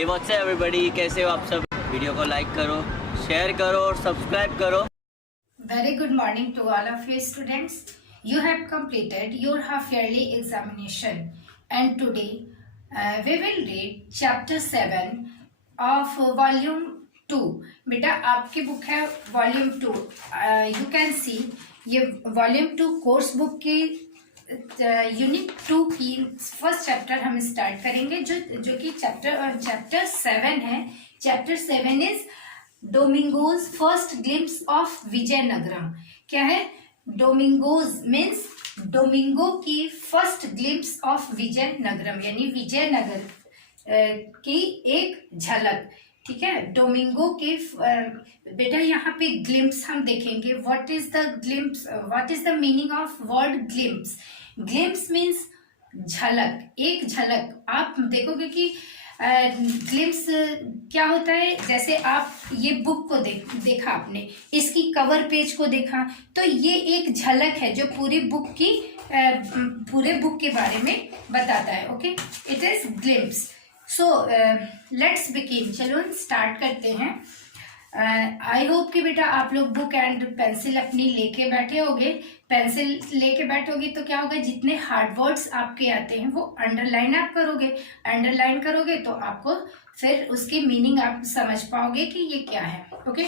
Hey what's up everybody, कैसे हो आप सब। वीडियो को लाइक करो, शेयर करो और सब्सक्राइब करो। Very good morning to all of you students. You have completed your half yearly examination and today we will read chapter 7 of volume 2. बेटा आपकी बुक है वॉल्यूम 2. You can see ये volume 2 course book की unit 2 की first chapter हम start करेंगे जो कि चैप्टर 7 है. Chapter 7 is Domingo's first glimpse of Vijayanagaram. क्या है? डोमिंगोज मीन्स डोमिंगो की फर्स्ट ग्लिम्स ऑफ विजयनगरम यानी विजयनगर की एक झलक. ठीक है, डोमिंगो के बेटा यहाँ पे ग्लिम्स हम देखेंगे. What is the glimpse, what is the meaning of word glimpse. Glimpse means झलक, एक झलक. आप देखोगे कि ग्लिम्स क्या होता है. जैसे आप ये बुक को देखा आपने, इसकी कवर पेज को देखा, तो ये एक झलक है जो पूरे बुक के बारे में बताता है. Okay, it is glimpse. So let's begin. चलो स्टार्ट करते हैं. आई होप कि बेटा आप लोग बुक एंड पेंसिल अपनी लेके बैठे होगे. पेंसिल लेके बैठोगे तो क्या होगा, जितने हार्ड वर्ड्स आपके आते हैं वो अंडरलाइन आप करोगे. अंडरलाइन करोगे तो आपको फिर उसकी मीनिंग आप समझ पाओगे कि ये क्या है. Okay,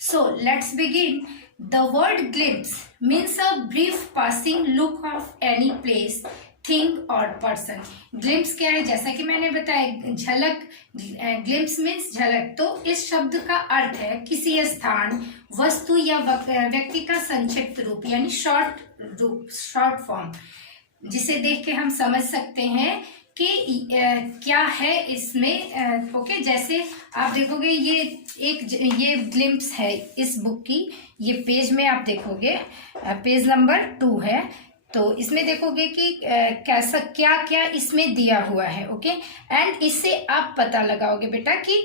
so let's begin. The word glimpse means a brief passing look of any place, thing और पर्सन. ग्लिम्स क्या है, जैसा कि मैंने बताया, झलक. ग्लिम्स मीन्स झलक. तो इस शब्द का अर्थ है किसी स्थान, वस्तु या व्यक्ति का संक्षिप्त रूप यानी शॉर्ट फॉर्म, जिसे देख के हम समझ सकते हैं कि क्या है इसमें. ओके, जैसे आप देखोगे ये ग्लिम्स है इस बुक की. ये पेज में आप देखोगे पेज नंबर 2 है. तो इसमें देखोगे कि कैसा क्या इसमें दिया हुआ है. ओके, एंड इससे आप पता लगाओगे बेटा कि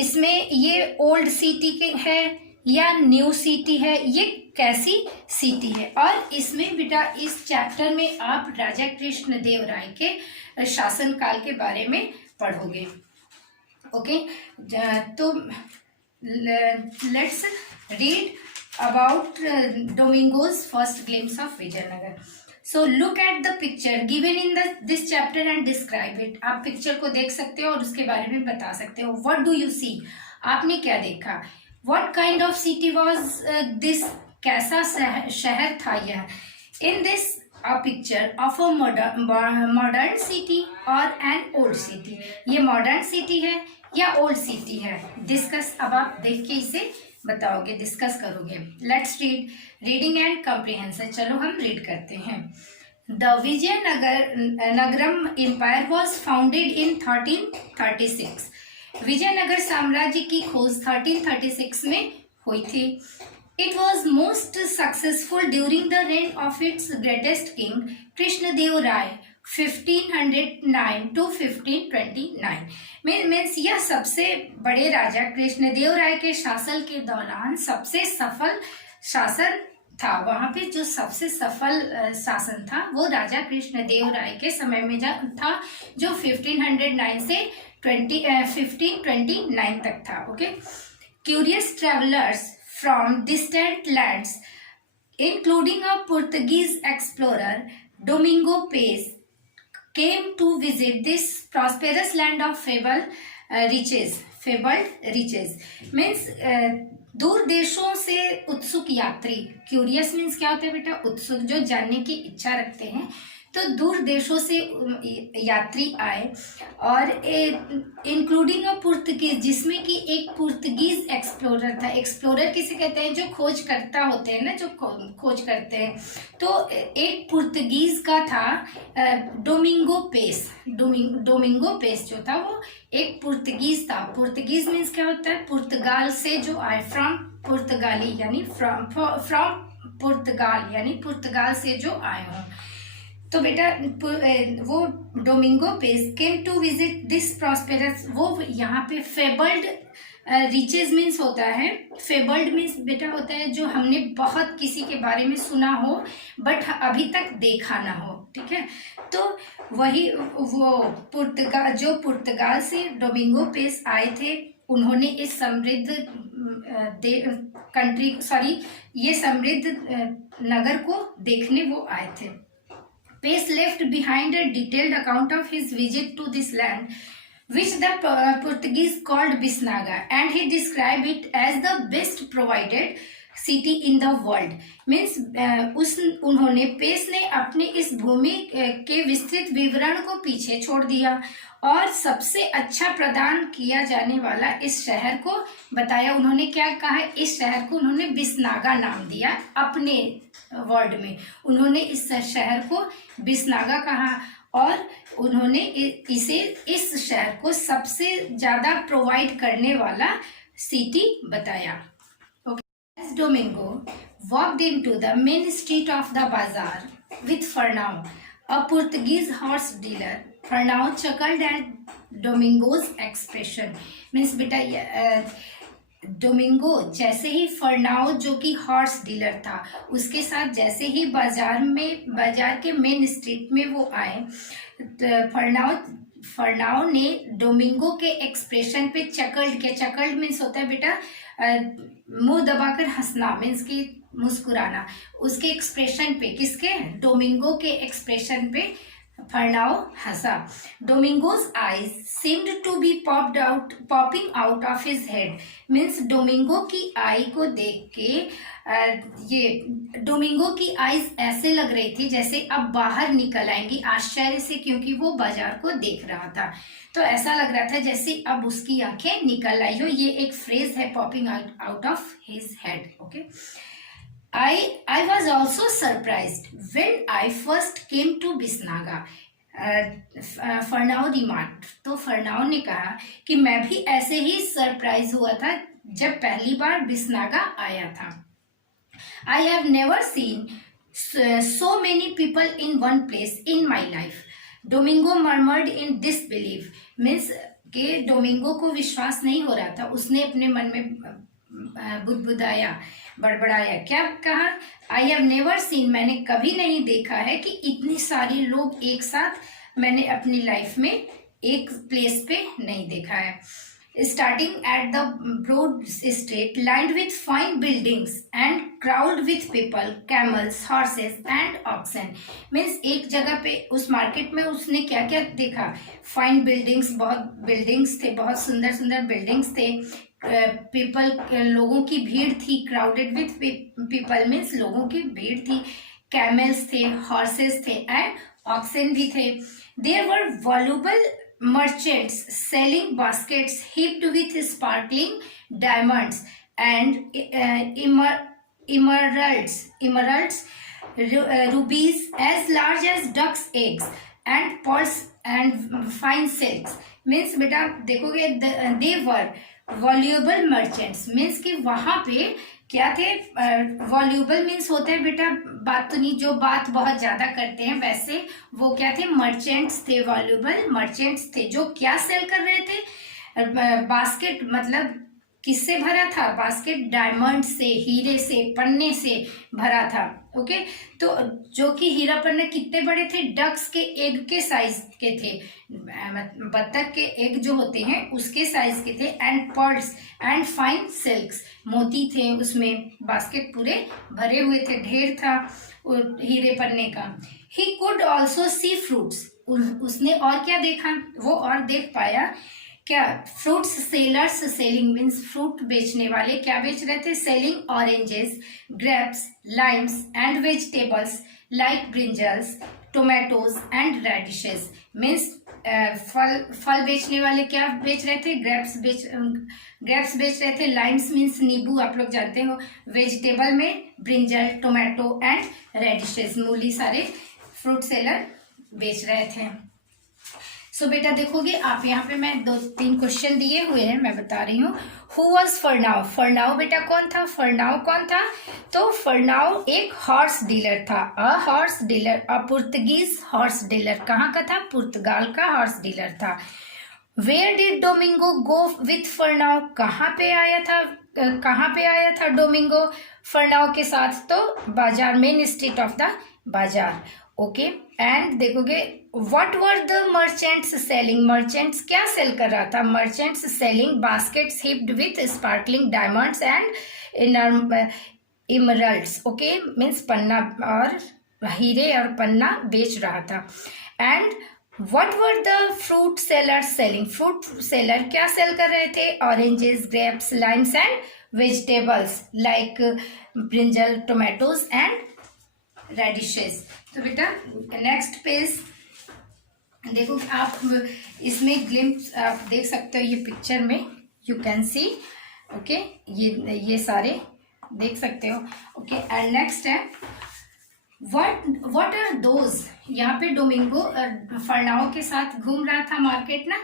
इसमें ये ओल्ड सिटी के है या न्यू सिटी है, ये कैसी सिटी है. और इसमें बेटा इस चैप्टर में आप राजा कृष्णदेव राय के शासनकाल के बारे में पढ़ोगे. ओके, तो let's read about Domingo's first glimpse of Vijayanagar. So look at the picture given in this chapter and describe it. आप पिक्चर को देख सकते हो और उसके बारे में बता सकते हो. What do you see? आपने क्या देखा? What kind of city was this? कैसा शहर था यह? In this a picture of a modern city or an old city. ये modern city है या old city है? Discuss. अब आप देख के इसे बताओगे, डिस्कस करोगे. Let's read. Reading and comprehension. चलो हम रीड करते हैं. The Vijayanagaram empire was founded in 1336. Vijayanagar साम्राज्य की खोज 1336 में हुई थी. It was most successful during the reign of its greatest king Krishnadeva Raya 1509 to 1529. Means यह सबसे बड़े राजा कृष्णदेव राय के शासन के दौरान सबसे सफल शासन था. वहां पे जो सबसे सफल शासन था वो राजा कृष्णदेव राय के समय में था, जो 1509 से 1529 तक था. Okay, curious travellers from distant lands including a Portuguese explorer Domingo Paes came to visit this prosperous land of fabled riches. Means दूर देशों से उत्सुक यात्री. क्यूरियस मीन्स क्या होता है बेटा? उत्सुक, जो जानने की इच्छा रखते हैं. तो दूर देशों से यात्री आए और इंक्लूडिंग अ पुर्तगीज, जिसमें कि एक पुर्तगीज एक्सप्लोरर था. एक्सप्लोरर किसे कहते हैं? जो खोज करता होते हैं ना, जो खोज करते हैं. तो एक पुर्तगीज का था डोमिंगो पेस. डोमिंगो पेस जो था वो एक पुर्तगीज था. पुर्तगीज मीन्स क्या होता है? पुर्तगाल से जो आए. फ्रॉम पुर्तगाली यानी फ्रॉम पुर्तगाल यानी पुर्तगाल से जो आए हों. तो बेटा वो Domingo Paes came to visit this prosperous. वो यहाँ पे फेबल्ड रिचेज मीन्स होता है. फेबल्ड मीन्स बेटा होता है जो हमने बहुत किसी के बारे में सुना हो बट अभी तक देखा ना हो. ठीक है। तो वही वो पुर्तगाल से डोमिंगो पेस आए थे, उन्होंने इस समृद्ध ये समृद्ध नगर को देखने वो आए थे। Paes left behind a detailed account of his visit to this land which the Portuguese called Bisnaga, and he described it as the best provided city in the world. Means उन्होंने पेस ने अपने इस भूमि के विस्तृत विवरण को पीछे छोड़ दिया और सबसे अच्छा प्रदान किया जाने वाला इस शहर को बताया। उन्होंने क्या कहा, इस शहर को उन्होंने बिस्नागा नाम दिया। अपने वर्ड में उन्होंने इस शहर को बिस्नागा कहा और उन्होंने इस शहर को सबसे ज्यादा प्रोवाइड करने वाला सिटी बताया। As Domingo walked into the main street of the bazaar with Fernão, a Portuguese horse dealer, Fernão chuckled at Domingo's expression. Means बेटा डोमिंगो जैसे ही फर्नाओ जो कि हॉर्स डीलर था उसके साथ जैसे ही बाजार के मेन स्ट्रीट में वो आए, फर्नाओ ने डोमिंगो के एक्सप्रेशन पे चकल्ड मीन्स होता है बेटा मुंह दबाकर हंसना, मीन्स की मुस्कुराना। उसके एक्सप्रेशन पे, किसके, डोमिंगो के एक्सप्रेशन पे फर्नाओ हंसा। Domingo's eyes seemed to be popping out of his head. Means Domingo की आई को देख के ये डोमिंगो की आईज ऐसे लग रही थी जैसे अब बाहर निकल आएंगी आश्चर्य से, क्योंकि वो बाजार को देख रहा था। तो ऐसा लग रहा था जैसे अब उसकी आंखें निकल आई हो। ये एक फ्रेज है, popping out of his head. Okay, I was also surprised when I first came to Bisnaga. फर्नाओ remarked, तो फर्नाओ ने कहा कि मैं भी ऐसे ही सरप्राइज हुआ था जब पहली बार बिस्नागा आया था। I have never seen so many people in one place in my life. Domingo murmured in disbelief. Means के डोमिंगो को विश्वास नहीं हो रहा था, उसने अपने मन में बुदबुदाया, बड़बड़ाया। क्या कहा, आई हैव नेवर सीन, मैंने कभी नहीं देखा है कि इतने सारे लोग एक साथ मैंने अपनी लाइफ में एक प्लेस पे नहीं देखा है। Starting at the broad street lined with fine buildings and crowd with people, camels, horses and oxen. Means एक जगह पे उस मार्केट में उसने क्या क्या देखा, फाइन बिल्डिंग्स, बहुत बिल्डिंग्स थे, बहुत सुंदर सुंदर बिल्डिंग्स थे, पीपल, लोगों की भीड़ थी, क्राउडेड विथ पीपल मीन्स लोगों की भीड़ थी, कैमल्स थे, हॉर्सेस थे एंड ऑक्सन भी थे। There were voluble merchants selling baskets heaped with sparkling diamonds and emeralds, rubies as large as duck's eggs and pearls and fine silks. Means बेटा देखोगे दे वर वॉल्यूबल मर्चेंट्स, मीन्स कि वहां पे क्या थे, वॉल्यूबल मीन्स होता है बेटा बात तो नहीं, जो बात बहुत ज्यादा करते हैं, वैसे वो क्या थे, मर्चेंट्स थे, वॉल्यूबल मर्चेंट्स थे, जो क्या सेल कर रहे थे, बास्केट मतलब किससे भरा था, बास्केट डायमंड से, हीरे से, पन्ने से भरा था। ओके, तो जो कि हीरा पन्ने कितने बड़े थे, डक्स के एग के साइज के थे, बत्तख के एग जो होते हैं उसके साइज के थे, and pearls and fine silks, मोती थे उसमें, बास्केट पूरे भरे हुए थे, ढेर था हीरे पन्ने का। He could also see fruits, उसने और क्या देखा, वो और देख पाया क्या, fruits sellers, selling means fruit बेचने वाले क्या बेच रहे थे, selling oranges, grapes, limes and vegetables like brinjals, tomatoes and radishes. Means फल बेचने वाले क्या बेच रहे थे, ग्रेप्स बेच रहे थे, लाइम्स मीन्स नींबू, आप लोग जानते हो, वेजिटेबल में ब्रिंजल, टोमेटो एंड रेडिशेस, मूली, सारे फ्रूट सेलर बेच रहे थे। सो बेटा देखोगे आप यहाँ पे मैं 2-3 क्वेश्चन दिए हुए हैं, मैं बता रही हूँ। हु वॉज फर्नाओ, फर्नाओ बेटा कौन था, फर्नाओ कौन था, तो फर्नाओ एक हॉर्स डीलर था, a horse dealer, a Portuguese horse dealer. कहाँ का था, पुर्तगाल का हॉर्स डीलर था। Where did Domingo go with Fernao, कहाँ पे आया था डोमिंगो फर्नाओ के साथ, तो बाजार, main street of the bazaar. Okay. And देखोगे what were the merchants selling, merchants क्या सेल कर रहा था, merchants selling baskets heaped with sparkling diamonds and emeralds. Okay, means पन्ना और हीरे और पन्ना बेच रहा था। And what were the fruit sellers selling, fruit seller क्या सेल कर रहे थे, oranges, grapes, limes and vegetables like brinjal, tomatoes and radishes. तो बेटा नेक्स्ट पेज देखो, आप इसमें ग्लिम्स आप देख सकते हो, ये पिक्चर में यू कैन सी। ओके, ये सारे देख सकते हो। ओके, एंड नेक्स्ट है व्हाट आर दोज। यहाँ पे डोमिंगो फर्नाओ के साथ घूम रहा था मार्केट ना,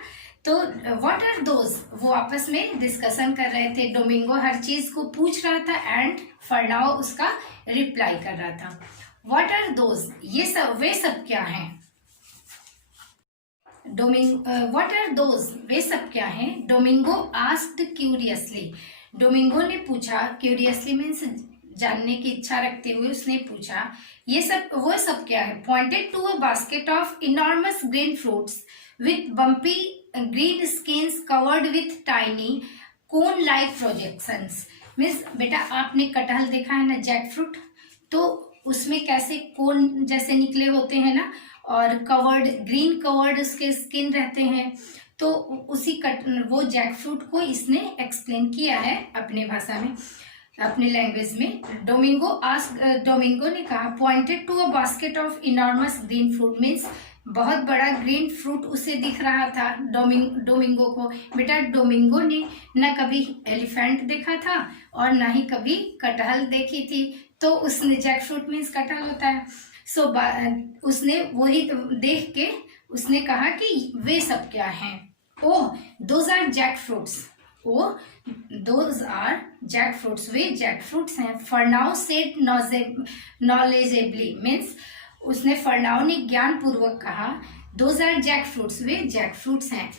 तो व्हाट आर दोज वो आपस में डिस्कशन कर रहे थे। डोमिंगो हर चीज को पूछ रहा था एंड फर्नाओ उसका रिप्लाई कर रहा था। व्हाट आर दोज, ये सब वे सब क्या हैं। व्हाट आर दोज, वे सब क्या हैं। डोमिंगो आस्क्ड क्यूरियसली, डोमिंगो ने पूछा, क्यूरियसली मीन्स जानने की इच्छा रखते हुए उसने पूछा, ये सब वो सब क्या है। Pointed to a basket of enormous green fruits with bumpy green skins covered with tiny cone like projections. Means बेटा आपने कटहल देखा है ना, जैक फ्रूट, तो उसमें कैसे कोन जैसे निकले होते हैं ना, और कवर्ड ग्रीन कवर्ड उसके स्किन रहते हैं। तो उसी वो जैक फ्रूट को इसने एक्सप्लेन किया है अपने भाषा में, अपने लैंग्वेज में। डोमिंगो ने कहा pointed to a basket of enormous green fruit, means बहुत बड़ा ग्रीन फ्रूट उसे दिख रहा था डोमिंगो को। बेटा डोमिंगो ने न कभी एलिफेंट देखा था और ना ही कभी कटहल देखी थी, तो उसने जैक फ्रूट मीन्स कटहल होता है। सो उसने वही देख के उसने कहा कि वे सब क्या हैं। Oh those are jackfruits, oh those are jackfruits, वे जैक फ्रूट्स हैं। फर्नाओ सेड नॉलेजेबली, मीन्स उसने फर्नाओ ने ज्ञान पूर्वक कहा, दोज आर जैक फ्रूट्स, वे जैक फ्रूट्स हैं।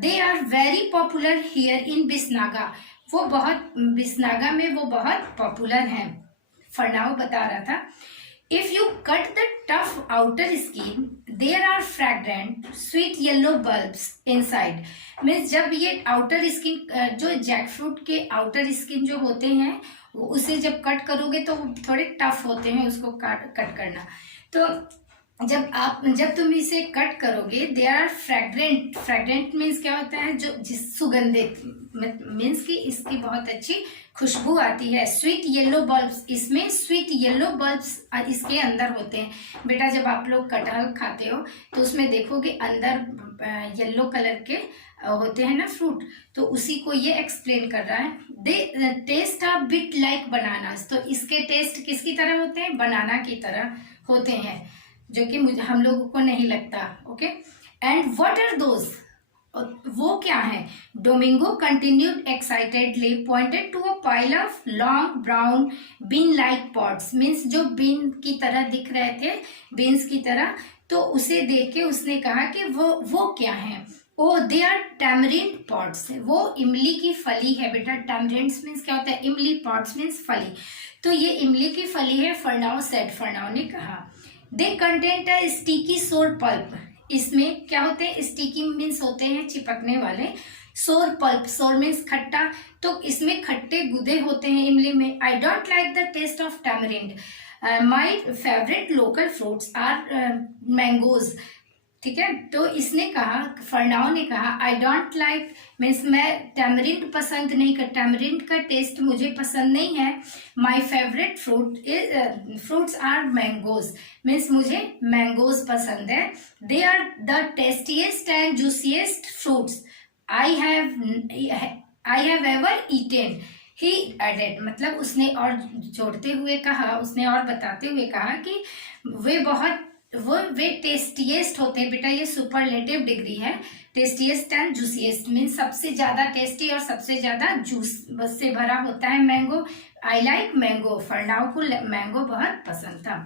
They are very popular here in Bisnaga, वो बहुत बिसनागा में वो बहुत पॉपुलर हैं। फर्नाओ बता रहा था if you cut the tough outer skin there are fragrant sweet yellow bulbs inside. Means जब ये आउटर स्किन जो जैक फ्रूट के आउटर स्किन जो होते हैं उसे जब कट करोगे तो वो थोड़े टफ होते हैं, उसको कट करना। तो जब तुम इसे कट करोगे there are fragrant, fragrant means क्या होता है, जो सुगंधित, मीन्स कि इसकी बहुत अच्छी खुशबू आती है। स्वीट येलो बल्ब्स, इसमें स्वीट येलो बल्ब्स इसके अंदर होते हैं। बेटा जब आप लोग कटहल खाते हो तो उसमें देखोगे अंदर येलो कलर के होते हैं ना फ्रूट, तो उसी को ये एक्सप्लेन कर रहा है। They taste a bit like bananas, तो इसके टेस्ट किसकी तरह होते हैं, बनाना की तरह होते हैं, जो कि हम लोगों को नहीं लगता। Okay, and what are those, वो क्या है। Domingo continued excitedly pointed to a pile of long brown bean like pods, means जो बीन की तरह दिख रहे थे, बीन्स की तरह, तो उसे देख के उसने कहा कि वो क्या है। ओ दे आर टैमरिंड पॉट्स, वो इमली की फली है। बेटा टैमरिंड्स मीन्स क्या होता है, इमली, पॉट्स मीन्स फली, तो ये इमली की फली है। फर्नाओ सेड, फर्नाओ ने कहा। दे कंटेंट अ स्टिकी सोर पल्प, इसमें क्या होते हैं, स्टिकी मीन्स होते हैं चिपकने वाले, सोर पल्प, सोर मीन्स खट्टा, तो इसमें खट्टे गुदे होते हैं इमली में। I don't like the taste of tamarind, my favourite local fruits are mangoes. ठीक है, तो इसने कहा, फर्नाओ ने कहा आई डोंट लाइक मीन्स मैं टैमरिंड पसंद नहीं कर, टैमरिंड का टेस्ट मुझे पसंद नहीं है। My favourite fruits are mangoes, means मुझे मैंगोज पसंद है। They are the tastiest and juiciest fruits I have ever eaten, he added, मतलब उसने और जोड़ते हुए कहा, उसने और बताते हुए कहा कि वे टेस्टीएस्ट होते हैं। बेटा ये सुपरलेटिव डिग्री है, टेस्टीएस्ट एंड जूसीएस्ट मीन्स सबसे ज्यादा टेस्टी और सबसे ज्यादा जूस से भरा होता है मैंगो। आई लाइक मैंगो, फर्नाओ को मैंगो बहुत पसंद था,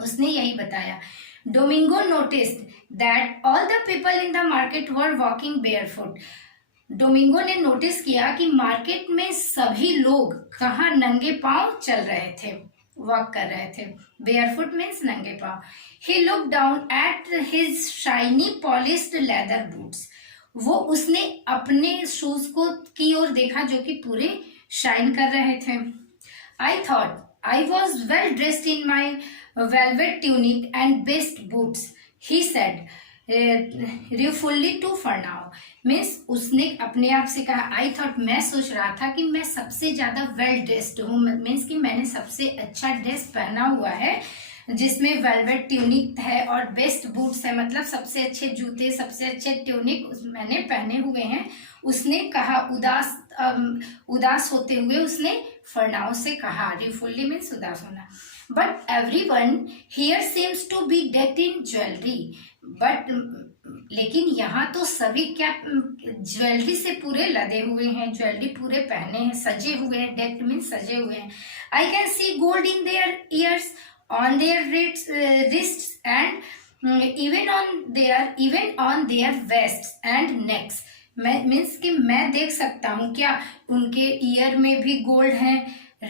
उसने यही बताया। Domingo noticed that all the people in the market were walking barefoot, Domingo ने नोटिस किया कि मार्केट में सभी लोग कहाँ नंगे पांव चल रहे थे। वॉक कर रहे थे। बेयरफुट मीन्स नंगे पांव। He look down at his shiny polished leather boots. वो उसने अपने शूज को की ओर देखा जो कि पूरे शाइन कर रहे थे। I thought I was well dressed in my velvet tunic and best boots, he said ruefully to for now. Means उसने अपने आप से कहा, आई थॉट मैं सोच रहा था कि मैं सबसे ज्यादा वेल ड्रेस्ड हूँ, मीन्स कि मैंने सबसे अच्छा ड्रेस पहना हुआ है जिसमें वेलवेट ट्यूनिक है और बेस्ट बूट्स है, मतलब सबसे अच्छे जूते, सबसे अच्छे ट्यूनिक मैंने पहने हुए हैं। उसने कहा उदास होते हुए उसने फरनाउ से कहा, रिफुल्ली मीन्स उदास होना। But everyone here seems to be decked in jewellery, but लेकिन यहाँ तो सभी क्या ज्वेलरी से पूरे लदे हुए हैं, ज्वेलरी पूरे पहने हैं, सजे हुए हैं, डेक्ड मीन्स सजे हुए हैं। I can see gold in their years, on their wrists and even on their vests and necks। Means कि मैं देख सकता हूँ क्या उनके ईयर में भी गोल्ड है,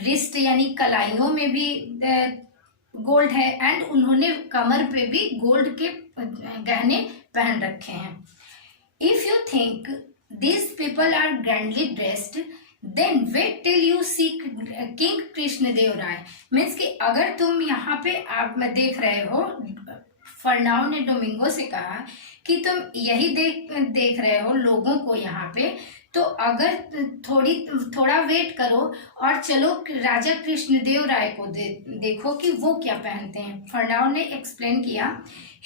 रिस्ट यानी कलाइयों में भी गोल्ड है, एंड उन्होंने कमर पे भी गोल्ड के गहने पहन रखे हैं। If you think these people are grandly dressed, then wait till you see King Krishnadeva Raya. Means कि अगर तुम यहाँ पे आप देख रहे हो, फरनाओ ने डोमिंगो से कहा कि तुम यही देख रहे हो लोगों को यहाँ पे, तो अगर थोड़ा वेट करो और चलो राजा कृष्णदेव राय को देखो कि वो क्या पहनते हैं। फरनाओ ने एक्सप्लेन किया,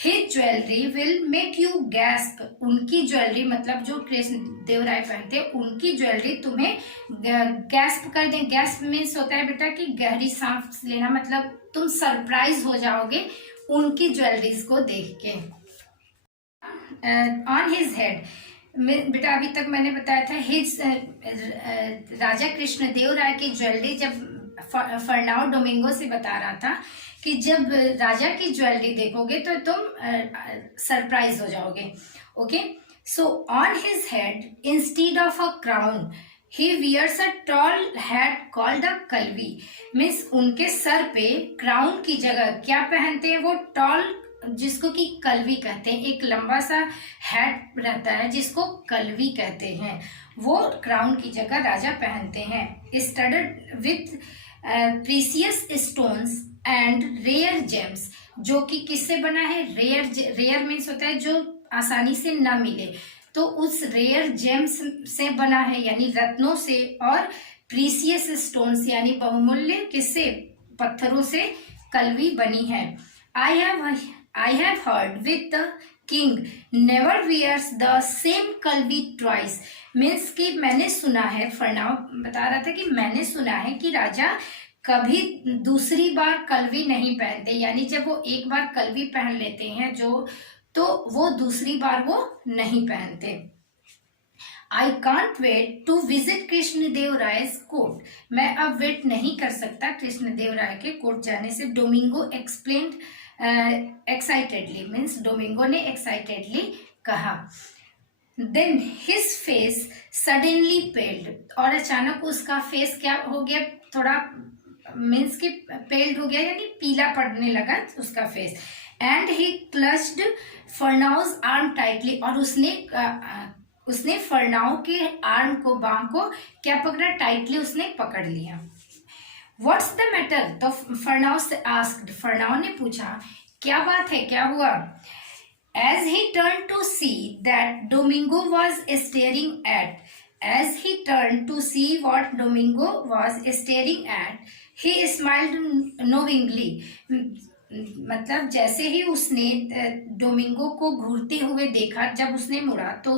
his jewellery will make you gasp. उनकी ज्वेलरी मतलब जो कृष्णदेव राय पहनते हैं उनकी ज्वेलरी तुम्हें गैस्प कर दे। गैस्प मीन्स होता है बेटा कि गहरी सांस लेना, मतलब तुम सरप्राइज हो जाओगे उनकी ज्वेलरीज को देख के। ऑन हिज हेड, बेटा अभी तक मैंने बताया था हिज राजा कृष्णदेव राय की ज्वेलरी, जब फरनाओ डोमिंगो से बता रहा था कि जब राजा की ज्वेलरी देखोगे तो तुम सरप्राइज हो जाओगे। Okay, so on his head instead of a crown he wears a tall hat called a kulavi. Means उनके सर पे क्राउन की जगह क्या पहनते हैं वो टॉल, जिसको कि कलवी कहते हैं। एक लंबा सा हैट रहता है जिसको कलवी कहते हैं, वो क्राउन की जगह राजा पहनते हैं। Studded with precious stones and rare gems, जो कि किससे बना है? रेयर मीन्स होता है जो आसानी से न मिले, तो उस रेयर जेम्स से बना है यानी रत्नों से, और प्रीसियस स्टोन्स यानी बहुमूल्य किससे? पत्थरों से कलवी बनी है। I have heard with the king never wears the same kalvi twice। Means कि मैंने सुना है, फरनाओ बता रहा था कि मैंने सुना है कि राजा कभी दूसरी बार कलवी नहीं पहनते, यानी जब वो एक बार कलवी पहन लेते हैं तो वो दूसरी बार वो नहीं पहनते। I can't wait to visit Krishnadeva Raya court. मैं अब वेट नहीं कर सकता कृष्णदेव राय के कोर्ट जाने से। Domingo explained excitedly, means Domingo ने एक्साइटेडली कहा। Then his face suddenly paled, और अचानक उसका फेस क्या हो गया? थोड़ा मीन्स कि पेल्ड हो गया यानी पीला पड़ने लगा उसका face. And he clutched Fernao's arm tightly, और उसने फरनाओ के आर्म को, बांह को क्या पकड़ा? टाइटली उसने पकड़ लिया। What's the matter? तो फरनाओ से आस्क्ड, फरनाओ ने पूछा क्या बात है, क्या हुआ? As he turned to see that Domingo was staring at, as he turned to see what Domingo was staring at, he smiled knowingly। मतलब जैसे ही उसने डोमिंगो को घूरते हुए देखा, जब उसने मुड़ा तो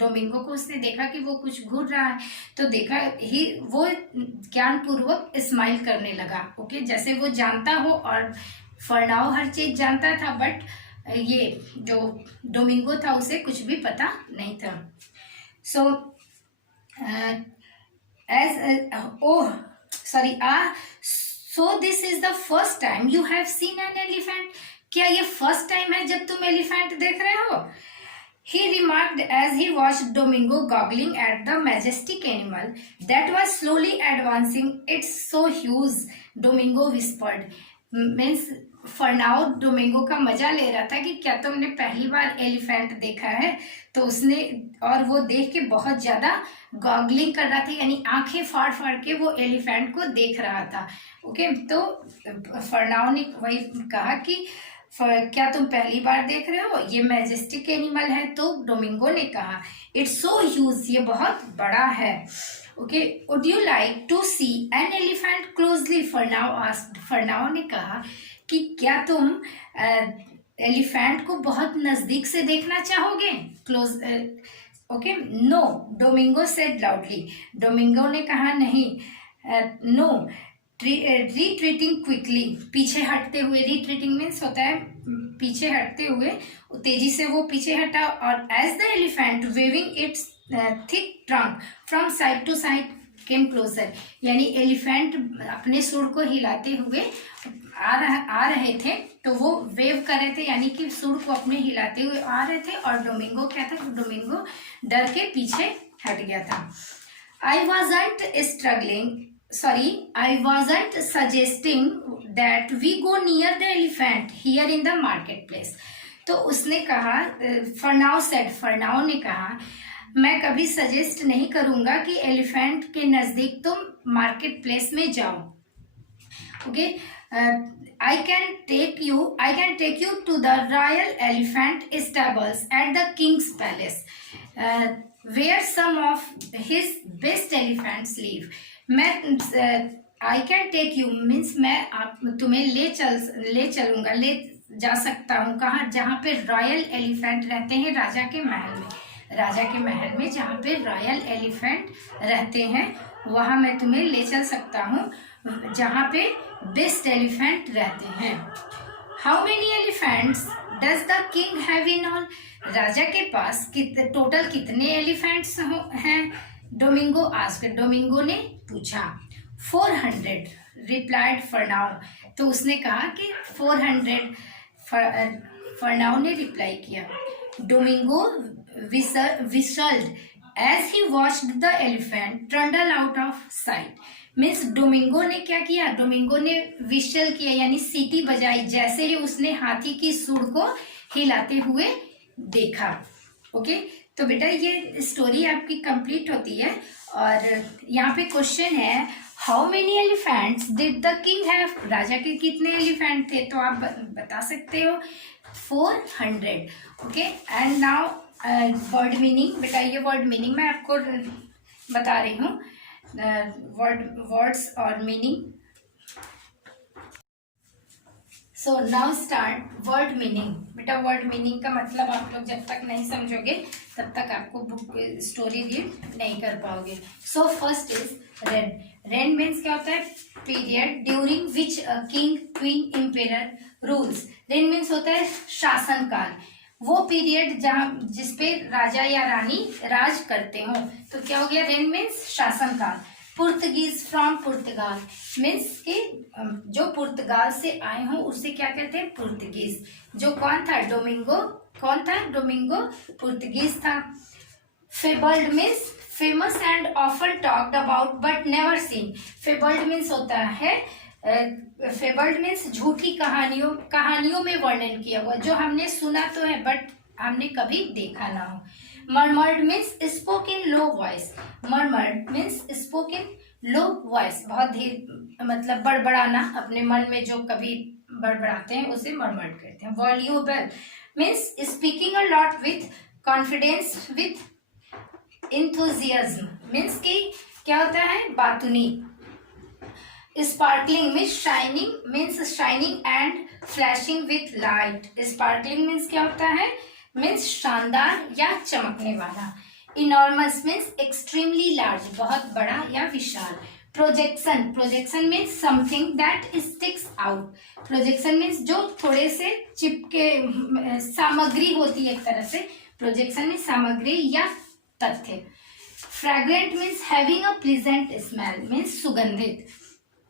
डोमिंगो को उसने देखा कि वो कुछ घूर रहा है, तो देखा ही वो ज्ञानपूर्वक स्माइल करने लगा। ओके, जैसे वो जानता हो, और फरनाओ हर चीज जानता था, बट ये जो डोमिंगो था उसे कुछ भी पता नहीं था। So so this is the first time you have seen an elephant. क्या ये फर्स्ट टाइम है जब तुम एलिफेंट देख रहे हो? he remarked as he watched Domingo goggling at the majestic animal that was slowly advancing. It's so huge, Domingo whispered. Means Fernao Domingo का मजा ले रहा था कि क्या तुमने पहली बार एलिफेंट देखा है। तो उसने, और वो देख के बहुत ज्यादा गॉगलिंग कर रहा था, यानी आंखें फाड़ फाड़ के वो एलिफेंट को देख रहा था। ओके, तो फरनाओ ने वही कहा कि क्या तुम पहली बार देख रहे हो, ये मैजेस्टिक एनिमल है। तो डोमिंगो ने कहा इट्स सो ह्यूज, ये बहुत बड़ा है। Okay, would you like to see an elephant closely, Fernao asked. Fernao ने कहा कि क्या तुम एलिफेंट को बहुत नजदीक से देखना चाहोगे, close. Okay, no, Domingo said loudly. Domingo ने कहा नहीं। नो, रिट्रीटिंग क्विकली, पीछे हटते हुए। रिट्रीटिंग मीन्स होता है पीछे हटते हुए, तेजी से वो पीछे हटा। और as the elephant waving its thick trunk from side to side came closer, यानी एलिफेंट अपने सूंड को हिलाते हुए आ रहे थे। तो वो वेव कर रहे थे, यानी कि सूंड को अपने हिलाते हुए आ रहे थे। और डोमिंगो क्या था, डोमिंगो डर के पीछे हट गया था। आई wasn't suggesting that we go near the elephant here in the marketplace. तो उसने कहा, फरनाओ ने कहा, मैं कभी सजेस्ट नहीं करूंगा कि एलिफेंट के नजदीक तुम मार्केट प्लेस में जाओ। Okay, I can take you to the royal elephant stables at the king's palace, where some of his best elephants live. मैं I can take you means मैं तुम्हें ले चलूंगा, ले जा सकता हूँ। कहाँ, जहाँ पे रॉयल एलिफेंट रहते हैं, राजा के महल में जहाँ पे रॉयल एलिफेंट रहते हैं, वहाँ मैं तुम्हें ले चल सकता हूँ, जहाँ पे बेस्ट एलिफेंट रहते हैं। How many elephants does the king have in all, राजा के पास टोटल कितने एलिफेंट्स हैं, डोमिंगो आस्क्ड, डोमिंगो ने पूछा। 400 रिप्लाइड फरनाओ, तो उसने कहा कि 400, फरनाओ ने रिप्लाई किया। Domingo whistled as he watched the elephant trundle out of sight. Means Domingo ने क्या किया, डोमिंगो ने विशल किया, यानी सीटी बजाई, जैसे ही उसने हाथी की सूंड को हिलाते हुए देखा। ओके, तो बेटा ये स्टोरी आपकी कंप्लीट होती है। और यहाँ पे क्वेश्चन है, how many elephants did the king have, राजा के कितने एलिफेंट थे, तो आप बता सकते हो 400। Okay, and now word meaning. बेटा ये वर्ड मीनिंग मैं आपको बता रही हूँ, वर्ड्स और meaning. So now start word meaning. बेटा वर्ड मीनिंग का मतलब आप लोग जब तक नहीं समझोगे तब तक आपको बुक स्टोरी रीड नहीं कर पाओगे। So first is rain. Rain means क्या होता है, period during which king, queen, emperor rules. Rain means होता है शासन काल, वो पीरियड जहाँ जिसपे राजा या रानी राज करते हो। तो क्या हो गया, रेन मीन्स शासन काल। पुर्तगीज फ्रॉम पुर्तगाल मीन्स कि जो पुर्तगाल से आए हों उससे क्या कहते हैं, पुर्तगीज। जो कौन था, डोमिंगो। कौन था, डोमिंगो पुर्तगीज था। Fabled means famous and often talked about but never seen. Fabled means होता है, फेबल्ड मीन्स झूठी कहानियों में वर्णन किया हुआ, जो हमने सुना तो है बट हमने कभी देखा ना हो। Murmured means spoke in low voice. Murmured means spoke in low voice, बहुत धीरे, मतलब बड़बड़ाना, अपने मन में जो कभी बड़बड़ाते हैं उसे मर्मर्ड कहते हैं। Voluble means speaking a lot with confidence with enthusiasm, means कि क्या होता है, बातुनी। Sparkling means shining and flashing with light. Sparkling means क्या होता है, मीन्स शानदार या चमकने वाला। इनॉर्मस मीन्स एक्सट्रीमली लार्ज, बहुत बड़ा या विशाल। Projection means something that sticks out. Projection means जो थोड़े से चिपके, सामग्री होती है एक तरह से। प्रोजेक्शन मीन्स सामग्री या तथ्य। Fragrant means having a pleasant smell, means सुगंधित।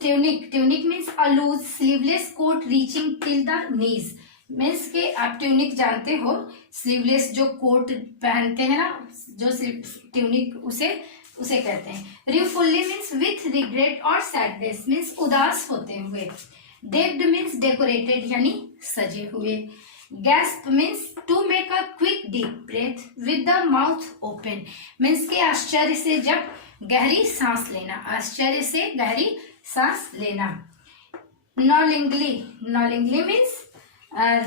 Tunic means a loose sleeveless coat reaching till the knees, means के आप ट्यूनिक जानते हो, स्लीवलेस जो कोट पहनते हैं ना, जो ट्यूनिक उसे कहते हैं। रिवफुल्ली मीन्स विथ रिग्रेट और सैडनेस मीन्स उदास होते हुए। डेक्ड मीन्स डेकोरेटेड यानी सजे हुए। Gasp means to make a quick deep breath with the mouth open means के आश्चर्य से जब गहरी सांस लेना, आश्चर्य से गहरी सांस लेना। नॉलिंगली मीन्स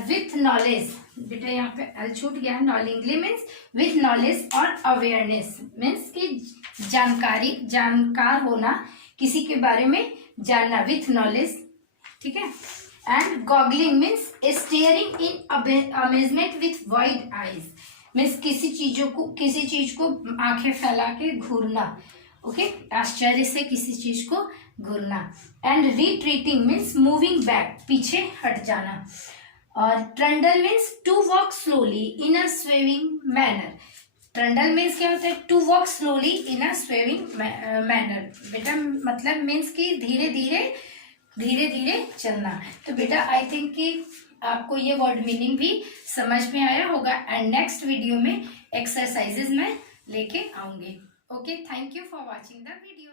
विथ नॉलेज, बेटा यहाँ पे एल छूट गया है। नॉलिंगली मीन्स विथ नॉलेज और अवेयरनेस मीन्स की जानकार होना, किसी के बारे में जानना, विथ नॉलेज, ठीक है। And goggling means staring in amazement with wide eyes means किसी चीज को आंखें फैला के घूरना, ओके, आश्चर्य से किसी चीज को घूरना। And retreating means moving back, पीछे हट जाना। और trundle means to walk slowly in a swerving manner. Trundle means क्या होता है? To walk slowly in a swerving manner. बेटा मतलब मीन्स कि धीरे धीरे चलना। तो बेटा आई थिंक कि आपको ये वर्ड मीनिंग भी समझ में आया होगा। एंड नेक्स्ट वीडियो में एक्सरसाइजेज में लेके आऊंगी। Okay, thank you for watching the video.